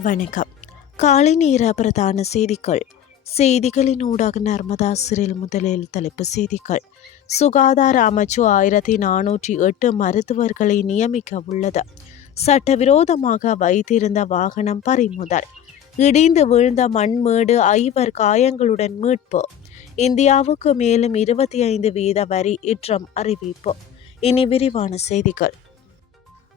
வணக்கம். காலை நேர பிரதான செய்திகளின் ஊடாக நர்மதா சிறில் முதலில் தலைப்பு செய்திகள். சுகாதார அமைச்சு 1408 மருத்துவர்களை நியமிக்க உள்ளது. சட்டவிரோதமாக வைத்திருந்த வாகனம் பறிமுதல். இடிந்து விழுந்த மண்மேடு 5 காயங்களுடன் மீட்பு. இந்தியாவுக்கு மேலும் 25% வரி ஏற்றம் அறிவிப்பு. இனி விரிவான செய்திகள்.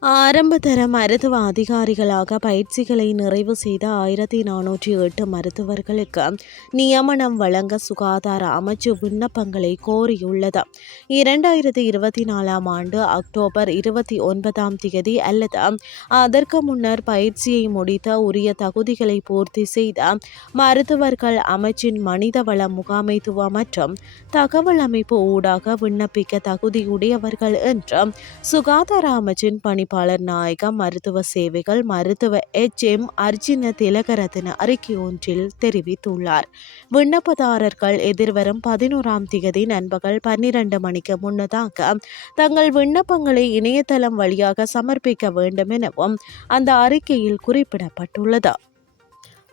ஆரம்பதர மருத்துவ அதிகாரிகளாக பயிற்சிகளை நிறைவு செய்த 1408 மருத்துவர்களுக்கு நியமனம் வழங்க சுகாதார அமைச்சு விண்ணப்பங்களை கோரியுள்ளது. 2024 ஆண்டு அக்டோபர் 29 அல்லது அதற்கு முன்னர் பயிற்சியை முடித்த உரிய தகுதிகளை பூர்த்தி செய்த மருத்துவர்கள் அமைச்சின் மனிதவள முகாமைத்துவ மற்றும் தகவல் அமைப்பு ஊடாக விண்ணப்பிக்க தகுதியுடையவர்கள் என்று சுகாதார அமைச்சின் பணிப்பாளர் நாயகம் மருத்துவ சேவைகள் மருத்துவ அர்ஜுன திலகரத்ன அறிக்கை ஒன்றில் தெரிவித்துள்ளார். விண்ணப்பதாரர்கள் எதிர்வரும் 11 நண்பகல் 12 மணிக்கு முன்னதாக தங்கள் விண்ணப்பங்களை இணையதளம் வழியாக சமர்ப்பிக்க வேண்டும் எனவும் அந்த அறிக்கையில் குறிப்பிடப்பட்டுள்ளது.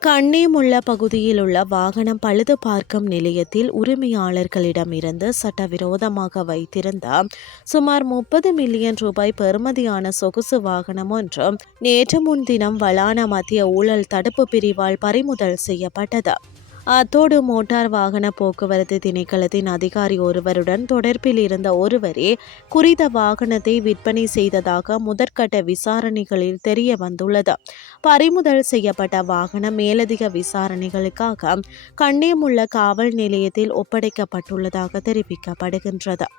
கண்ணியமுள்ள பகுதியில் உள்ள வாகனம் பழுது பார்க்கும் நிலையத்தில் உரிமையாளர்களிடமிருந்து சட்டவிரோதமாக வைத்திருந்த சுமார் 30 மில்லியன் ரூபாய் பெறுமதியான சொகுசு வாகனம் ஒன்று நேற்று முன்தினம் வலான மத்திய ஊழல் தடுப்பு பிரிவால் பறிமுதல் செய்யப்பட்டது. அத்தோடு மோட்டார் வாகன போக்குவரத்து திணைக்களத்தின் அதிகாரி ஒருவருடன் தொடர்பில் இருந்த ஒருவரே குறித்த வாகனத்தை விற்பனை செய்ததாக முதற்கட்ட விசாரணைகளில் தெரிய வந்துள்ளது. பறிமுதல் செய்யப்பட்ட வாகனம் மேலதிக விசாரணைகளுக்காக கண்ணியமுள்ள காவல் நிலையத்தில் ஒப்படைக்கப்பட்டுள்ளதாக தெரிவிக்கப்படுகின்றது.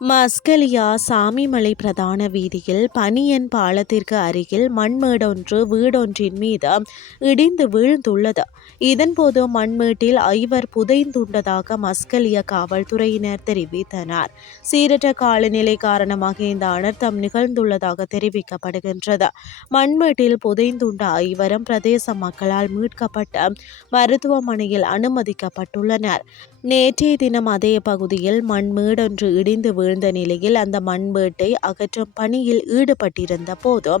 மஸ்கலியா சாமிமலை பிரதான வீதியில் பனியன் பாலத்திற்கு அருகில் மண்மேடொன்று வீடொன்றின் மீது இடிந்து வீழ்ந்துள்ளது. இதன்போது மண்மேட்டில் 5 புதைந்துள்ளதாக மஸ்கலியா காவல்துறையினர் தெரிவித்தனர். சீரற்ற காலநிலை காரணமாக இந்த அனர்த்தம் நிகழ்ந்துள்ளதாக தெரிவிக்கப்படுகின்றது. மண்மேட்டில் புதைந்துள்ள 5 பிரதேச மக்களால் மீட்கப்பட்ட மருத்துவமனையில் அனுமதிக்கப்பட்டுள்ளனர். நேற்றைய தினம் அதே பகுதியில் மண்மேடொன்று இடிந்து வீழ்ந்த நிலையில் அந்த மண்மேட்டை அகற்றும் பணியில் ஈடுபட்டிருந்த போது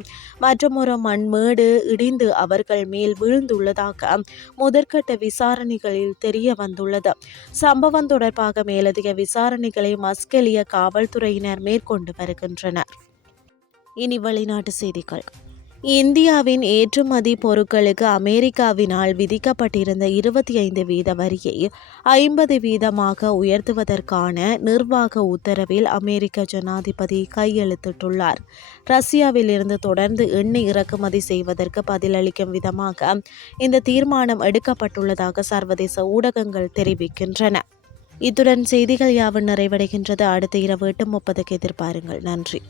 மற்றொரு மண்மேடு இடிந்து அவர்கள் மேல் வீழ்ந்துள்ளதாக முதற்கட்ட விசாரணைகளில் தெரிய வந்துள்ளது. சம்பவம் தொடர்பாக மேலதிக விசாரணைகளை மஸ்கெலியா காவல்துறையினர் மேற்கொண்டு வருகின்றனர். இனி வெளிநாட்டு செய்திகள். இந்தியாவின் ஏற்றுமதி பொருட்களுக்கு அமெரிக்காவினால் விதிக்கப்பட்டிருந்த 25% வரியை 50% உயர்த்துவதற்கான நிர்வாக உத்தரவில் அமெரிக்க ஜனாதிபதி கையெழுத்திட்டுள்ளார். ரஷ்யாவில் இருந்து தொடர்ந்து எண்ணெய் இறக்குமதி செய்வதற்கு பதிலளிக்கும் விதமாக இந்த தீர்மானம் எடுக்கப்பட்டுள்ளதாக சர்வதேச ஊடகங்கள் தெரிவிக்கின்றன. இத்துடன் செய்திகள் யாவும் நிறைவடைகின்றது. அடுத்த இரவு 8:30 எதிர்பாருங்கள். நன்றி.